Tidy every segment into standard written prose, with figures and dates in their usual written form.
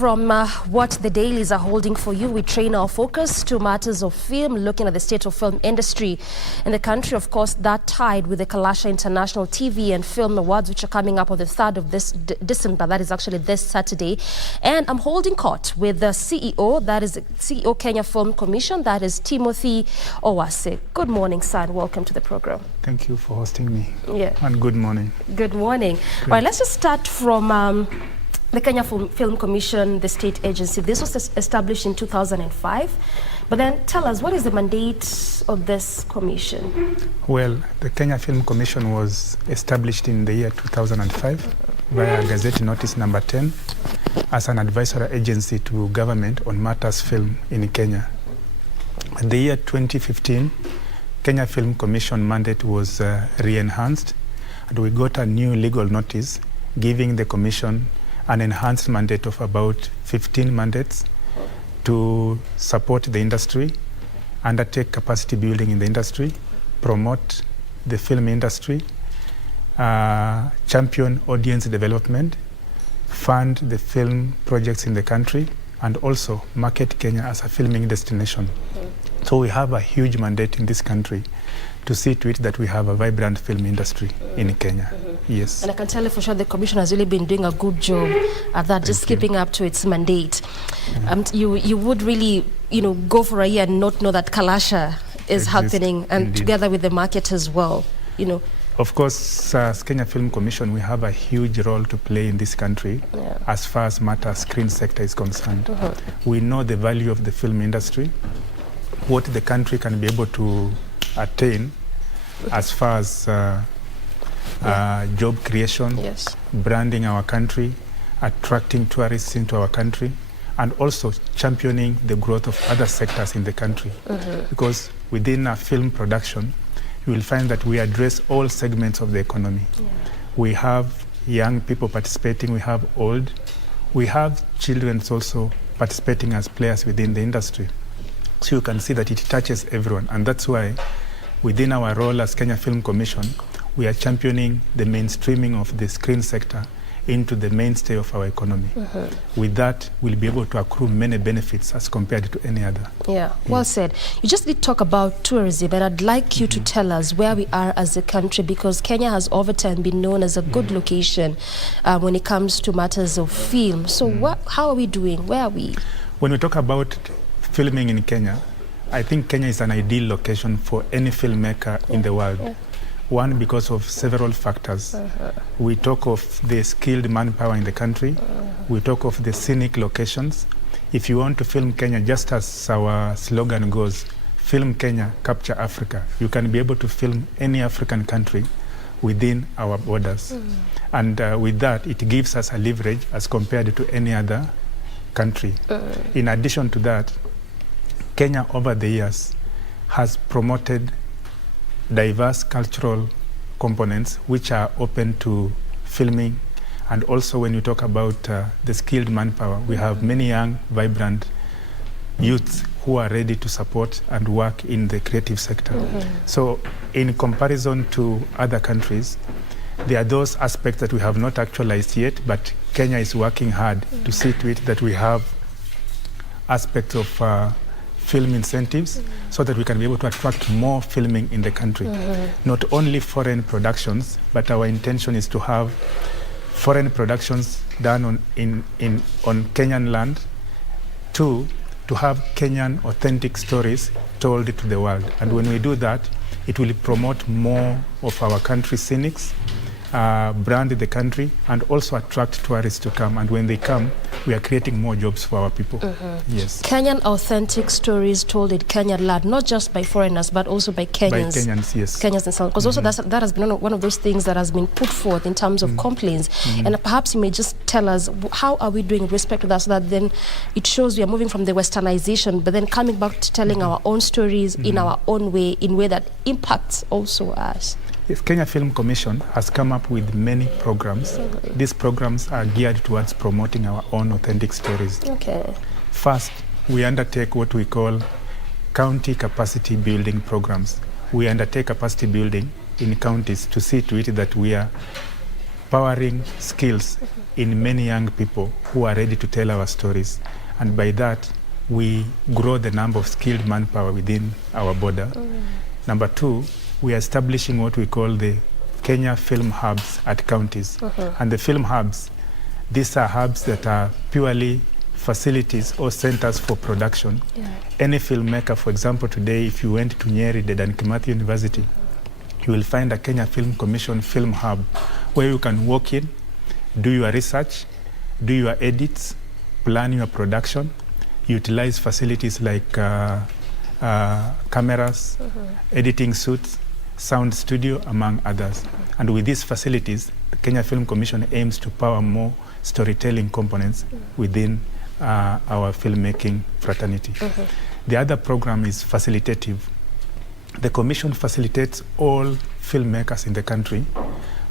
from what the dailies are holding for you, we train our focus to matters of film, looking at the state of film industry in the country. Of course, that tied with the Kalasha International TV and Film Awards, which are coming up on the 3rd of this December. That is actually this Saturday. And I'm holding court with the CEO, that is CEO Kenya Film Commission, that is Timothy Owase. Good morning, sir, and welcome to the program. Thank you for hosting me. Yeah. And good morning. Good morning. All right, let's just start from the Kenya Film Commission, the state agency. This was established in 2005. But then tell us, what is the mandate of this commission? Well, the Kenya Film Commission was established in the year 2005 via Gazette Notice number 10 as an advisory agency to government on matters film in Kenya. In the year 2015, Kenya Film Commission mandate was re-enhanced, and we got a new legal notice giving the commission an enhanced mandate of about 15 mandates to support the industry, undertake capacity building in the industry, promote the film industry, champion audience development, fund the film projects in the country, and also market Kenya as a filming destination. So we have a huge mandate in this country to see to it that we have a vibrant film industry in Kenya. Yes. And I can tell you for sure the commission has really been doing a good job at that, just keeping up to its mandate. You would really, go for a year and not know that Kalasha is happening, and indeed, together with the market as well, Of course, as Kenya Film Commission, we have a huge role to play in this country as far as matter screen sector is concerned. We know the value of the film industry, what the country can be able to attain as far as job creation, branding our country, attracting tourists into our country, and also championing the growth of other sectors in the country. Because within a film production, you will find that we address all segments of the economy. We have young people participating, we have old, we have children also participating as players within the industry. So you can see that it touches everyone, and that's why within our role as Kenya Film Commission, we are championing the mainstreaming of the screen sector into the mainstay of our economy. With that, we'll be able to accrue many benefits as compared to any other. Yeah, well said. You just did talk about tourism, and I'd like you to tell us where we are as a country, because Kenya has over time been known as a good location when it comes to matters of film. So how are we doing? Where are we? When we talk about filming in Kenya, I think Kenya is an ideal location for any filmmaker in the world. One, because of several factors. We talk of the skilled manpower in the country. We talk of the scenic locations. If you want to film Kenya, just as our slogan goes, film Kenya, capture Africa. You can be able to film any African country within our borders. And with that, it gives us a leverage as compared to any other country. In addition to that, Kenya over the years has promoted diverse cultural components which are open to filming. And also when you talk about the skilled manpower, we have many young, vibrant youths who are ready to support and work in the creative sector. So in comparison to other countries, there are those aspects that we have not actualized yet, but Kenya is working hard to see to it that we have aspects of film incentives so that we can be able to attract more filming in the country. Not only foreign productions, but our intention is to have foreign productions done on Kenyan land, to have Kenyan authentic stories told to the world. And when we do that, it will promote more of our country scenics, brand the country, and also attract tourists to come. And when they come, we are creating more jobs for our people. Yes. Kenyan authentic stories told in Kenyan land, not just by foreigners, but also by Kenyans. By Kenyans, yes. Kenyans themselves. Because also that has been one of those things that has been put forth in terms of complaints. And perhaps you may just tell us, how are we doing in respect to that, so that then it shows we are moving from the westernization, but then coming back to telling our own stories in our own way, in a way that impacts also us. Yes, Kenya Film Commission has come up with many programs. These programs are geared towards promoting our own authentic stories. First, we undertake what we call county capacity building programs. We undertake capacity building in counties to see to it that we are empowering skills in many young people who are ready to tell our stories. And by that, we grow the number of skilled manpower within our border. Number two, we are establishing what we call the Kenya Film Hubs at counties. And the film hubs, these are hubs that are purely facilities or centers for production. Any filmmaker, for example, today, if you went to Nyeri, the Dan Kimathi University, you will find a Kenya Film Commission film hub where you can walk in, do your research, do your edits, plan your production, utilize facilities like cameras, editing suites, sound studio, among others. And with these facilities, the Kenya Film Commission aims to power more storytelling components within our filmmaking fraternity. The other program is facilitative. The Commission facilitates all filmmakers in the country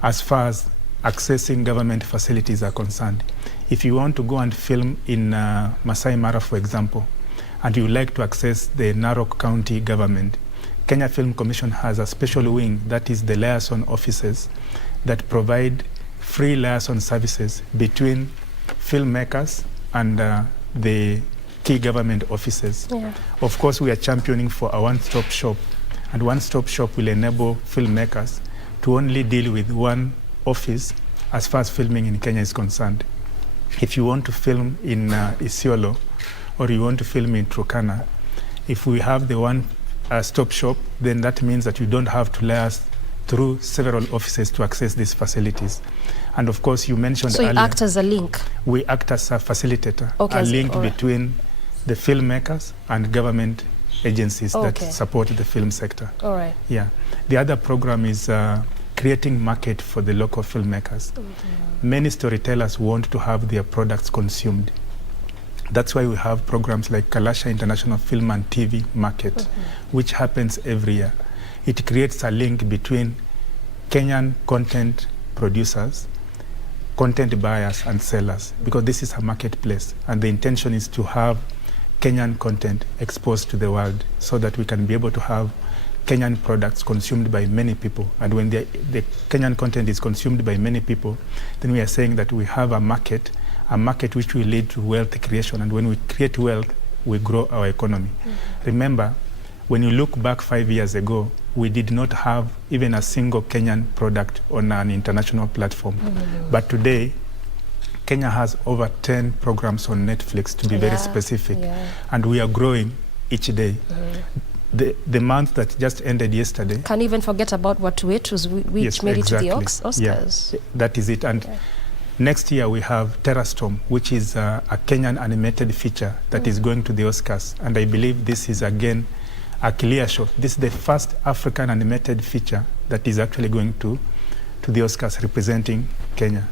as far as accessing government facilities are concerned. If you want to go and film in Masai Mara, for example, and you like to access the Narok County government, Kenya Film Commission has a special wing, that is the liaison offices, that provide free liaison services between filmmakers and the key government offices. Of course, we are championing for a one-stop shop, and one-stop shop will enable filmmakers to only deal with one office as far as filming in Kenya is concerned. If you want to film in Isiolo, or you want to film in Turkana, if we have the one-stop shop, then that means that you don't have to liaise through several offices to access these facilities. And of course, you mentioned earlier. So you act as a link? We act as a facilitator, a link between the filmmakers and government agencies that support the film sector. Yeah. The other program is creating market for the local filmmakers. Many storytellers want to have their products consumed. That's why we have programs like Kalasha International Film and TV Market, which happens every year. It creates a link between Kenyan content producers, content buyers and sellers, because this is a marketplace, and the intention is to have Kenyan content exposed to the world so that we can be able to have Kenyan products consumed by many people. And when the Kenyan content is consumed by many people, then we are saying that we have a market which will lead to wealth creation. And when we create wealth, we grow our economy. Remember, when you look back 5 years ago, we did not have even a single Kenyan product on an international platform. But today, Kenya has over 10 programs on Netflix, to be very specific. And we are growing each day. The month that just ended yesterday. Can't even forget about Watuetus, which made it to the Oscars. That is it. And next year we have Terrastorm, which is a Kenyan animated feature that is going to the Oscars. And I believe this is again a clear shot. This is the first African animated feature that is actually going to the Oscars representing Kenya.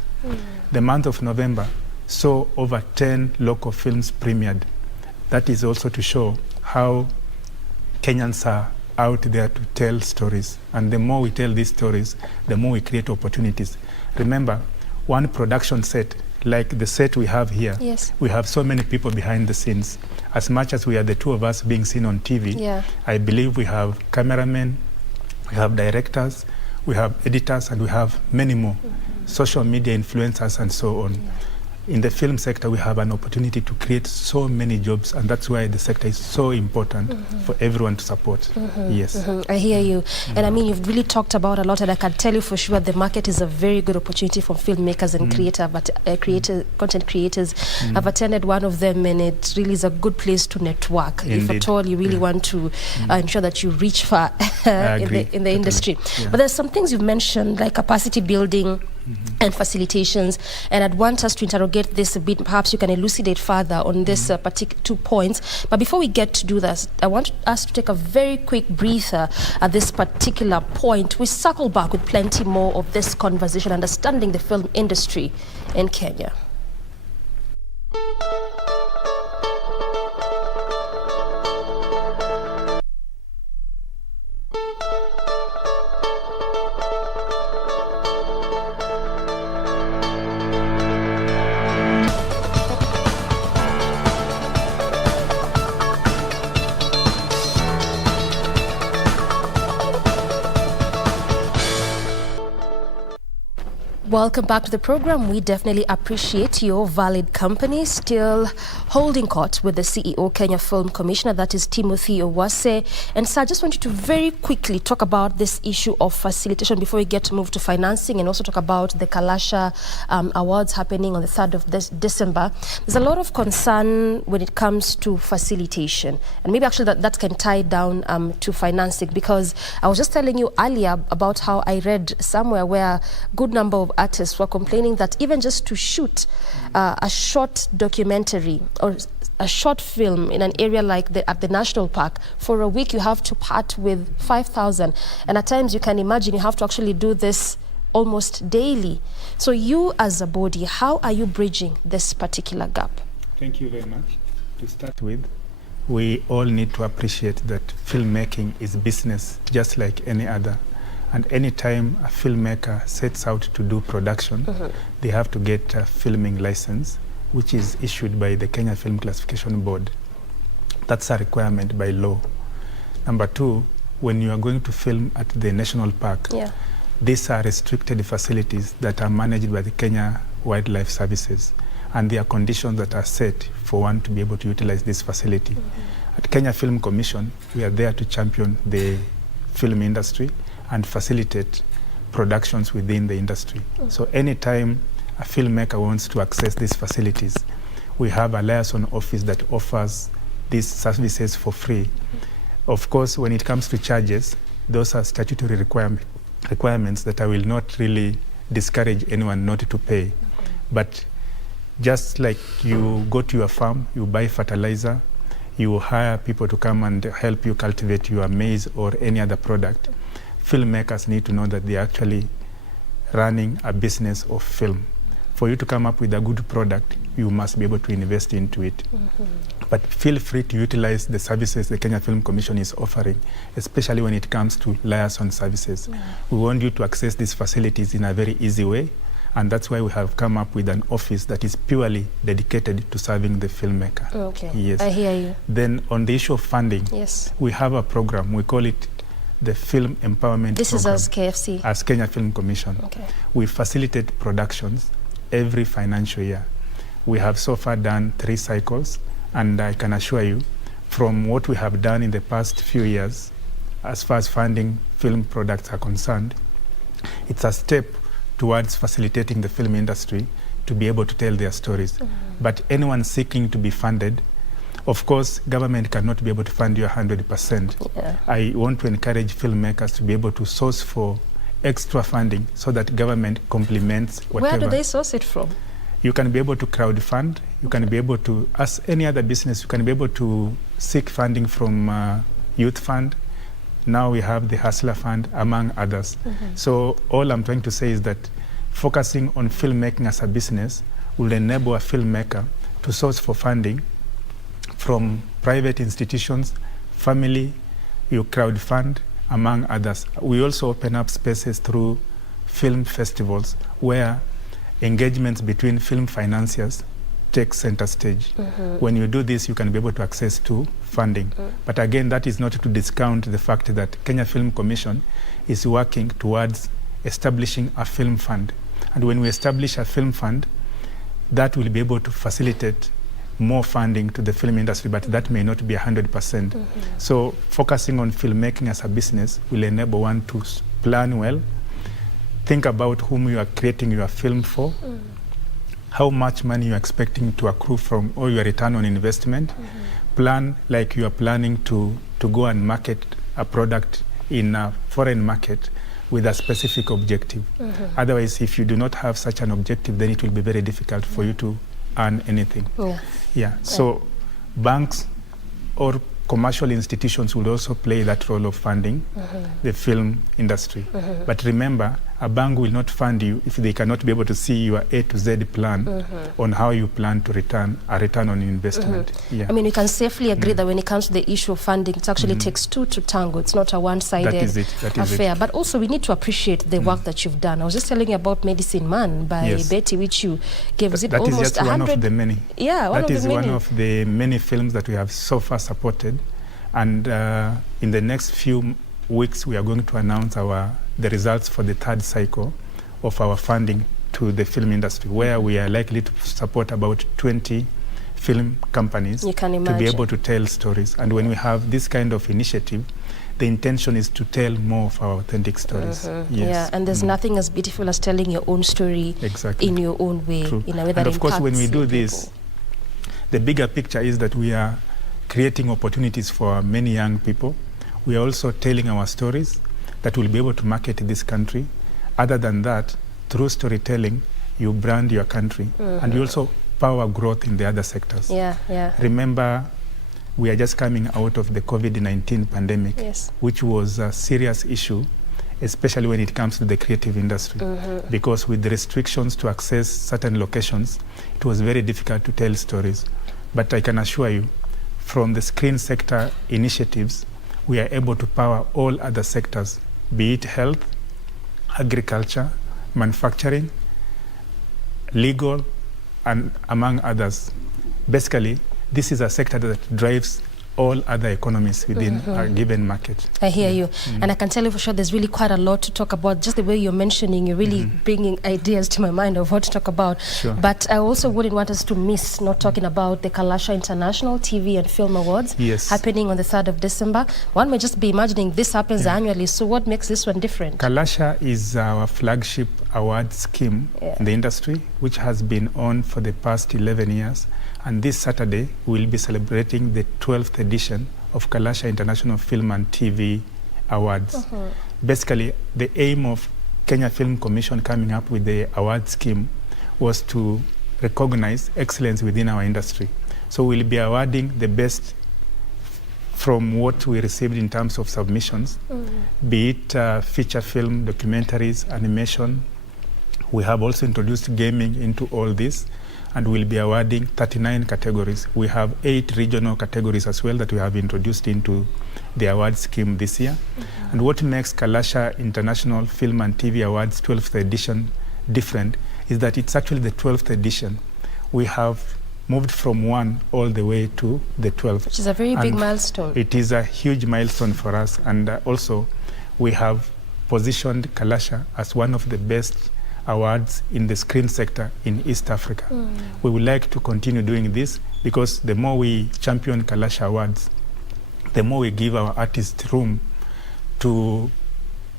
The month of November saw over 10 local films premiered. That is also to show how Kenyans are out there to tell stories. And the more we tell these stories, the more we create opportunities. Remember, one production set, like the set we have here, we have so many people behind the scenes. As much as we are the two of us being seen on TV, I believe we have cameramen, we have directors, we have editors, and we have many more, social media influencers, and so on. In the film sector, we have an opportunity to create so many jobs, and that's why the sector is so important for everyone to support. I hear you. And I mean, you've really talked about a lot, and I can tell you for sure the market is a very good opportunity for filmmakers and content creators. I've attended one of them, and it really is a good place to network. If at all you really want to ensure that you reach far in the industry. But there's some things you've mentioned, like capacity building, and facilitations, and I'd want us to interrogate this a bit. Perhaps you can elucidate further on this particular 2 points. But before we get to do that, I want us to take a very quick breather at this particular point. We circle back with plenty more of this conversation, understanding the film industry in Kenya. Welcome back to the program. We definitely appreciate your valid company. Still holding court with the CEO Kenya Film Commissioner, that is Timothy Owase. And sir, I just want you to very quickly talk about this issue of facilitation before we get to move to financing, and also talk about the Kalasha Awards happening on the 3rd of December. There's a lot of concern when it comes to facilitation, and maybe actually that can tie down to financing, because I was just telling you earlier about how I read somewhere where a good number of artists were complaining that even just to shoot a short documentary or a short film in an area like at the national park for a week, you have to part with 5,000, and at times you can imagine you have to actually do this almost daily. So you as a body, how are you bridging this particular gap? Thank you very much. To start with, we all need to appreciate that filmmaking is business just like any other. And any time a filmmaker sets out to do production, they have to get a filming license, which is issued by the Kenya Film Classification Board. That's a requirement by law. Number two, when you are going to film at the national park, these are restricted facilities that are managed by the Kenya Wildlife Services, and there are conditions that are set for one to be able to utilize this facility. At Kenya Film Commission, we are there to champion the film industry and facilitate productions within the industry. So anytime a filmmaker wants to access these facilities, we have a liaison office that offers these services for free. Of course, when it comes to charges, those are statutory requirements that I will not really discourage anyone not to pay. But just like you go to your farm, you buy fertilizer, you hire people to come and help you cultivate your maize or any other product, filmmakers need to know that they're actually running a business of film. For you to come up with a good product, you must be able to invest into it. But feel free to utilize the services the Kenya Film Commission is offering, especially when it comes to liaison services. We want you to access these facilities in a very easy way, and that's why we have come up with an office that is purely dedicated to serving the filmmaker. Okay, yes. I hear you. Then on the issue of funding, we have a program, we call it the Film Empowerment This Program. is as KFC? As Kenya Film Commission. Okay. We facilitate productions every financial year. We have so far done 3 cycles, and I can assure you, from what we have done in the past few years, as far as funding film products are concerned, it's a step towards facilitating the film industry to be able to tell their stories. But anyone seeking to be funded, of course, government cannot be able to fund you 100%. I want to encourage filmmakers to be able to source for extra funding so that government complements whatever. Where do they source it from? You can be able to crowdfund. You can be able to, as any other business, you can be able to seek funding from Youth Fund. Now we have the Hustler Fund, among others. So all I'm trying to say is that focusing on filmmaking as a business will enable a filmmaker to source for funding from private institutions, family, you crowdfund, among others. We also open up spaces through film festivals where engagements between film financiers take center stage. When you do this, you can be able to access to funding. But again, that is not to discount the fact that Kenya Film Commission is working towards establishing a film fund. And when we establish a film fund, that will be able to facilitate more funding to the film industry, but that may not be 100%. So focusing on filmmaking as a business will enable one to plan well, think about whom you are creating your film for, how much money you are expecting to accrue from all your return on investment, plan like you are planning to go and market a product in a foreign market with a specific objective. Otherwise, if you do not have such an objective, then it will be very difficult for you to earn anything. So banks or commercial institutions will also play that role of funding the film industry. But remember, a bank will not fund you if they cannot be able to see your A to Z plan on how you plan to return on investment. I mean, we can safely agree that when it comes to the issue of funding, it actually takes 2 to tango. It's not a one-sided affair. But also, we need to appreciate the work that you've done. I was just telling you about Medicine Man by Betty, which you gave almost 100. That is just one of the many. That is one of the many films that we have so far supported. And in the next few weeks, we are going to announce the results for the 3rd cycle of our funding to the film industry, where we are likely to support about 20 film companies to be able to tell stories. And when we have this kind of initiative, the intention is to tell more of our authentic stories. Yes. Yeah, and there's nothing as beautiful as telling your own story in your own way. True. In a way that and of course, when we do people. this, the bigger picture is that we are creating opportunities for many young people. We are also telling our stories that will be able to market this country. Other than that, through storytelling, you brand your country, and you also power growth in the other sectors. Remember, we are just coming out of the COVID-19 pandemic, which was a serious issue, especially when it comes to the creative industry, because with the restrictions to access certain locations, it was very difficult to tell stories. But I can assure you, from the screen sector initiatives, we are able to power all other sectors, be it health, agriculture, manufacturing, legal, and among others. Basically, this is a sector that drives all other economies within a given market. I hear you. And I can tell you for sure there's really quite a lot to talk about. Just the way you're mentioning, you're really bringing ideas to my mind of what to talk about. But I also wouldn't want us to miss not talking about the Kalasha International TV and Film Awards happening on the 3rd of December. One may just be imagining this happens annually. So what makes this one different? Kalasha is our flagship award scheme in the industry, which has been on for the past 11 years. And this Saturday, we'll be celebrating the 12th edition of Kalasha International Film and TV Awards. Basically, the aim of Kenya Film Commission coming up with the award scheme was to recognize excellence within our industry. So we'll be awarding the best from what we received in terms of submissions, be it feature film, documentaries, animation. We have also introduced gaming into all this, and we'll be awarding 39 categories. We have 8 regional categories as well that we have introduced into the award scheme this year. And what makes Kalasha International Film and TV Awards 12th edition different is that it's actually the 12th edition. We have moved from 1 all the way to the 12th. Which is a very big milestone. It is a huge milestone for us. And also, we have positioned Kalasha as one of the best awards in the screen sector in East Africa. We would like to continue doing this because the more we champion Kalasha Awards, the more we give our artists room to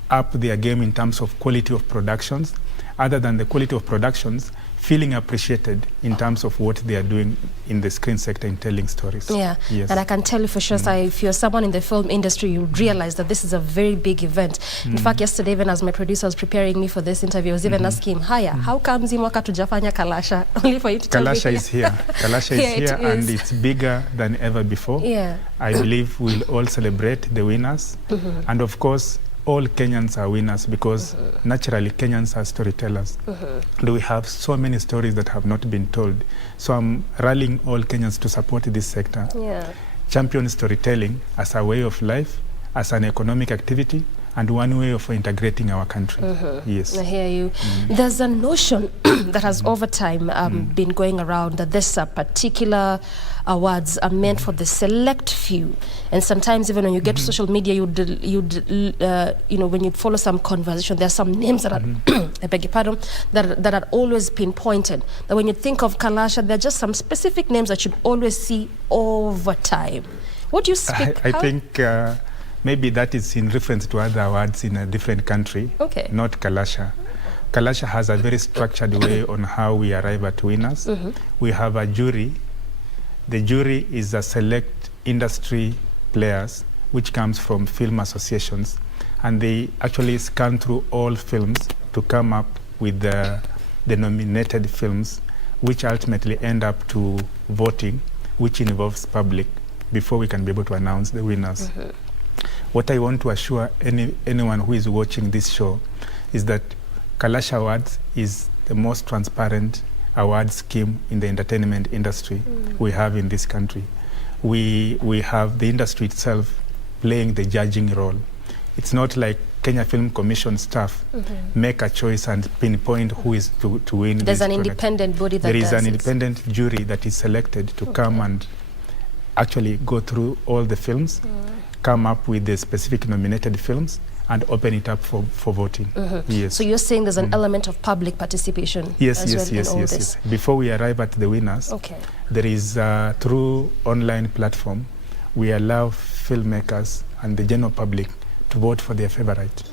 up their game in terms of quality of productions. Other than the quality of productions, feeling appreciated in terms of what they are doing in the screen sector in telling stories. And I can tell you for sure, if you're someone in the film industry, you realize that this is a very big event. In fact, yesterday, even as my producer was preparing me for this interview, I was even asking him, how comes mwaka tujafanya Kalasha? Only for you to tell me. Kalasha is here. Kalasha is here, and it's bigger than ever before. I believe we'll all celebrate the winners. And of course, all Kenyans are winners because naturally Kenyans are storytellers. And we have so many stories that have not been told. So I'm rallying all Kenyans to support this sector. Champion storytelling as a way of life, as an economic activity, and one way of integrating our country. Yes. I hear you. There's a notion that has over time been going around that this particular awards are meant for the select few. And sometimes even when you get to social media, you know, when you follow some conversation, there are some names that are, I beg your pardon, that are always pinpointed. That when you think of Kalasha, there are just some specific names that you always see over time. What do you speak? I think maybe that is in reference to other awards in a different country, not Kalasha. Kalasha has a very structured way on how we arrive at winners. We have a jury. The jury is a select industry players which comes from film associations, and they actually scan through all films to come up with the nominated films, which ultimately end up to voting, which involves public, before we can be able to announce the winners. What I want to assure anyone who is watching this show is that Kalasha Awards is the most transparent award scheme in the entertainment industry we have in this country. We have the industry itself playing the judging role. It's not like Kenya Film Commission staff make a choice and pinpoint who is to win. There's an independent body that does it. There is an independent jury that is selected to come and actually go through all the films, come up with the specific nominated films, and open it up for voting. Yes. So you're saying there's an element of public participation? Yes, as yes, well yes, in all yes, this? yes. Before we arrive at the winners, there is through online platform, we allow filmmakers and the general public to vote for their favorite.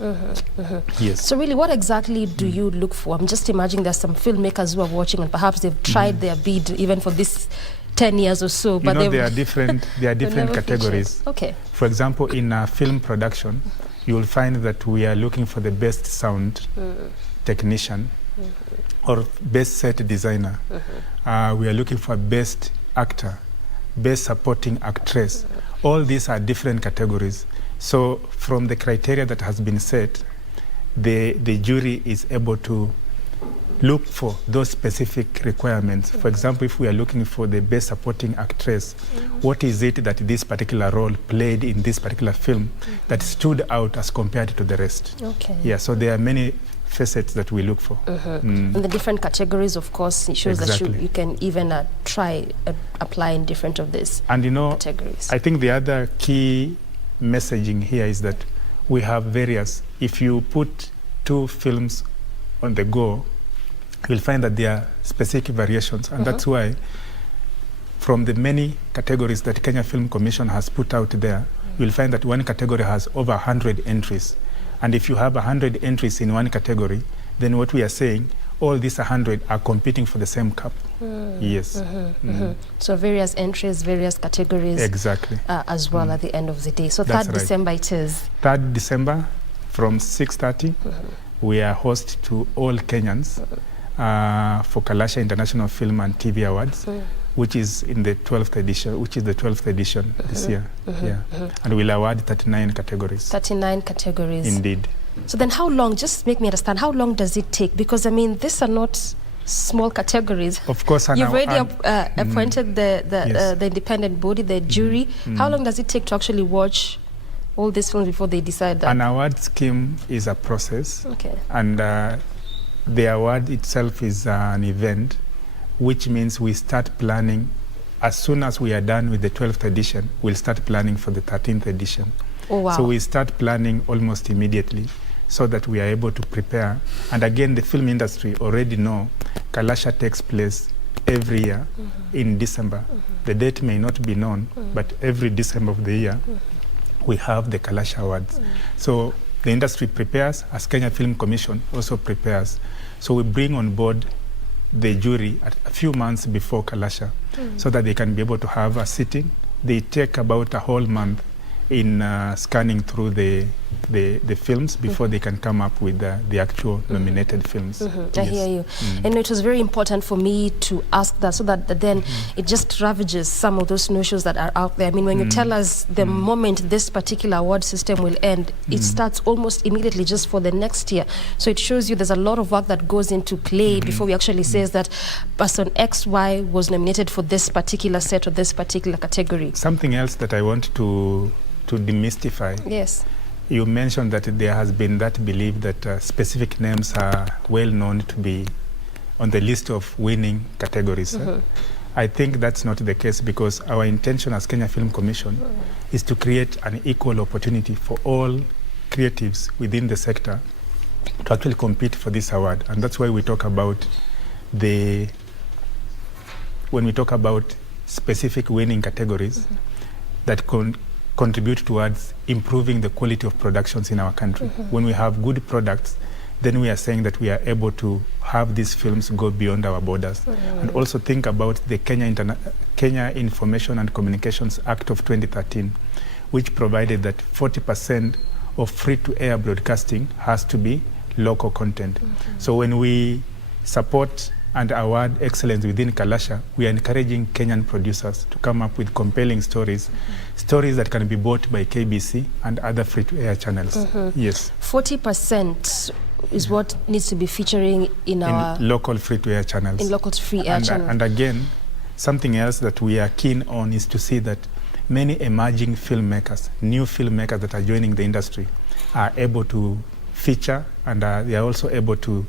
Yes. So really, what exactly do you look for? I'm just imagining there's some filmmakers who are watching and perhaps they've tried their bid even for this 10 years or so. But there are different categories. Okay. For example, in film production, you will find that we are looking for the best sound technician or best set designer. We are looking for best actor, best supporting actress. All these are different categories. So from the criteria that has been set, the jury is able to look for those specific requirements. For example, if we are looking for the best supporting actress, what is it that this particular role played in this particular film that stood out as compared to the rest? Okay. Yeah, so there are many facets that we look for. And the different categories, of course, it shows that you can even try apply in different of these categories. I think the other key messaging here is that we have various. If you put two films on the go, you'll find that there are specific variations, and that's why from the many categories that Kenya Film Commission has put out there, you'll find that one category has over 100 entries. And if you have 100 entries in one category, then what we are saying, all these 100 are competing for the same cup. Yes. So various entries, various categories. Exactly. As well at the end of the day. So 3rd December it is. 3rd December from 6:30, we are host to all Kenyans for Kalasha International Film and TV Awards, which is in the 12th edition, this year. And we'll award 39 categories. 39 categories. Indeed. So then how long, just make me understand, how long does it take? Because I mean, these are not small categories. Of course. You've already appointed the independent body, the jury. How long does it take to actually watch all these films before they decide that? An award scheme is a process. Okay. And the award itself is an event, which means we start planning. As soon as we are done with the 12th edition, we'll start planning for the 13th edition. Oh, wow. So we start planning almost immediately so that we are able to prepare. And again, the film industry already know Kalasha takes place every year in December. The date may not be known, but every December of the year, we have the Kalasha Awards. So the industry prepares, as Kenya Film Commission also prepares. So we bring on board the jury a few months before Kalasha so that they can be able to have a sitting. They take about a whole month in scanning through the films before they can come up with the actual nominated films. I hear you. And it was very important for me to ask that so that then it just ravages some of those notions that are out there. I mean, when you tell us the moment this particular award system will end, it starts almost immediately just for the next year. So it shows you there's a lot of work that goes into play before we actually says that person X, Y was nominated for this particular set or this particular category. Something else that I want to demystify. Yes. You mentioned that there has been that belief that specific names are well known to be on the list of winning categories. I think that's not the case, because our intention as Kenya Film Commission is to create an equal opportunity for all creatives within the sector to actually compete for this award. And that's why we talk about when we talk about specific winning categories that contribute towards improving the quality of productions in our country. When we have good products, then we are saying that we are able to have these films go beyond our borders. And also think about the Kenya Information and Communications Act of 2013, which provided that 40% of free-to-air broadcasting has to be local content. So when we support and award excellence within Kalasha, we are encouraging Kenyan producers to come up with compelling stories that can be bought by KBC and other free-to-air channels. Yes. 40% is what needs to be featuring in our local free-to-air channels. In local free-air channels. And again, something else that we are keen on is to see that many emerging filmmakers, new filmmakers that are joining the industry, are able to feature, and they are also able to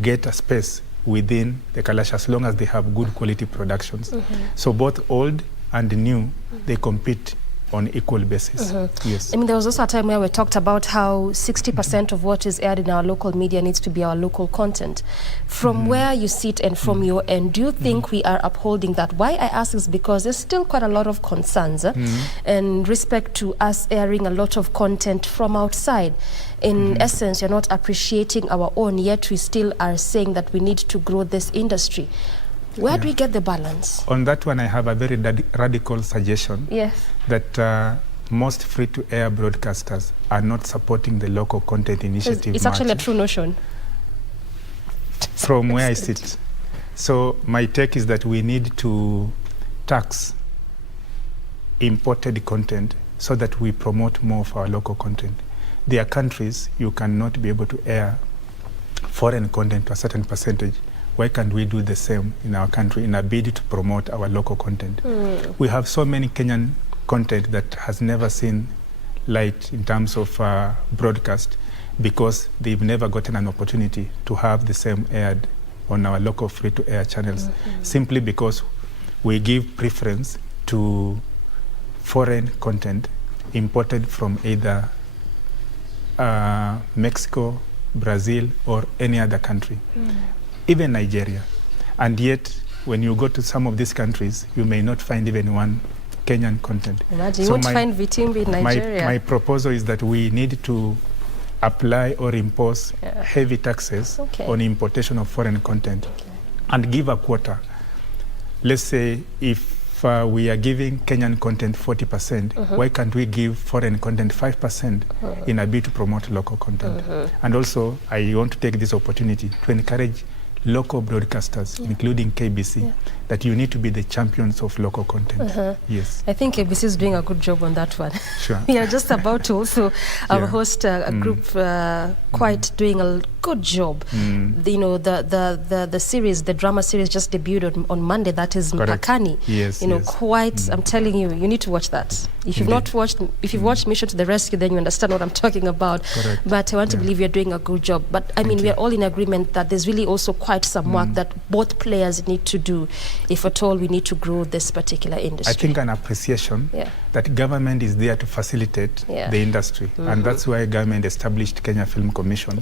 get a space within the Kalasha as long as they have good quality productions. So both old and new, they compete on equal basis. Yes. I mean, there was also a time where we talked about how 60% of what is aired in our local media needs to be our local content. From where you sit and from your end, do you think we are upholding that? Why I ask is because there's still quite a lot of concerns in respect to us airing a lot of content from outside. In essence, you're not appreciating our own, yet we still are saying that we need to grow this industry. Where do we get the balance? On that one, I have a very radical suggestion. Yes. That most free-to-air broadcasters are not supporting the local content initiative. It's actually a true notion. From where I sit. So my take is that we need to tax imported content so that we promote more of our local content. There are countries you cannot be able to air foreign content to a certain percentage. Why can't we do the same in our country in a bid to promote our local content? We have so many Kenyan content that has never seen light in terms of broadcast because they've never gotten an opportunity to have the same aired on our local free-to-air channels, simply because we give preference to foreign content imported from either Mexico, Brazil, or any other country. Even Nigeria. And yet, when you go to some of these countries, you may not find even one Kenyan content. Imagine, you won't find Vitimbi in Nigeria. My proposal is that we need to apply or impose heavy taxes on importation of foreign content and give a quota. Let's say if we are giving Kenyan content 40%, why can't we give foreign content 5% in a bid to promote local content? And also, I want to take this opportunity to encourage local broadcasters, including KBC, that you need to be the champions of local content. Yes. I think KBC is doing a good job on that one. Sure. We are just about to also host a group quite doing a good job. You know, the series, the drama series just debuted on Monday. That is Mpakani. Yes. You know, quite. I'm telling you, you need to watch that. If you've not watched, if you've watched Mission to the Rescue, then you understand what I'm talking about. Correct. But I want to believe you're doing a good job. But I mean, we are all in agreement that there's really also quite some work that both players need to do, if at all we need to grow this particular industry. I think an appreciation that government is there to facilitate the industry. And that's why government established Kenya Film Commission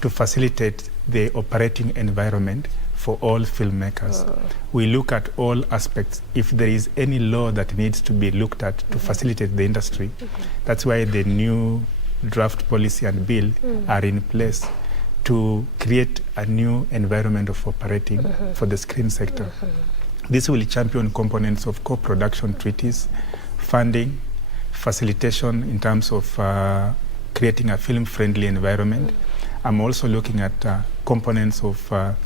to facilitate the operating environment for all filmmakers. We look at all aspects. If there is any law that needs to be looked at to facilitate the industry, that's why the new draft policy and bill are in place to create a new environment of operating for the screen sector. This will champion components of co-production treaties, funding, facilitation in terms of creating a film-friendly environment. I'm also looking at components of,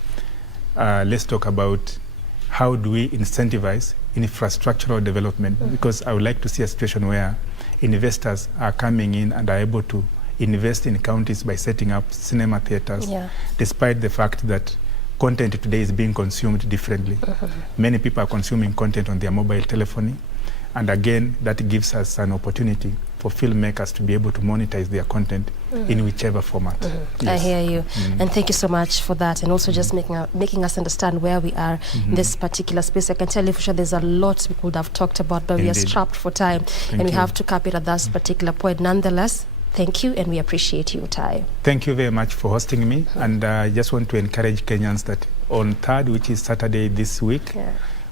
let's talk about how do we incentivize infrastructural development, because I would like to see a situation where investors are coming in and are able to invest in counties by setting up cinema theaters, despite the fact that content today is being consumed differently. Many people are consuming content on their mobile telephony, and again, that gives us an opportunity for filmmakers to be able to monetize their content in whichever format. I hear you, and thank you so much for that, and also just making us understand where we are in this particular space. I can tell you for sure there's a lot we could have talked about, but we are strapped for time, and we have to cap it at that particular point. Nonetheless, thank you, and we appreciate your time. Thank you very much for hosting me, and I just want to encourage Kenyans that on 3rd, which is Saturday this week,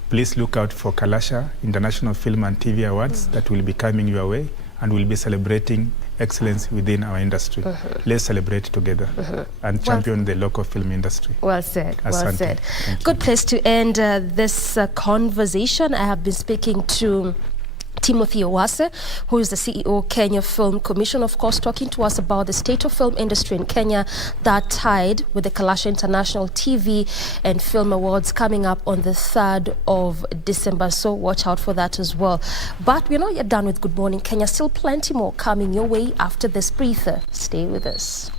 please look out for Kalasha International Film and TV Awards that will be coming your way, and we'll be celebrating excellence within our industry. Let's celebrate together and champion the local film industry. Well said, Asante. well said. Thank Good you. place to end this conversation. I have been speaking to Timothy Owase, who is the CEO Kenya Film Commission, of course, talking to us about the state of film industry in Kenya that tied with the Kalasha International TV and Film Awards coming up on the 3rd of December. So watch out for that as well. But we're not yet done with Good Morning Kenya. Still plenty more coming your way after this breather. Stay with us.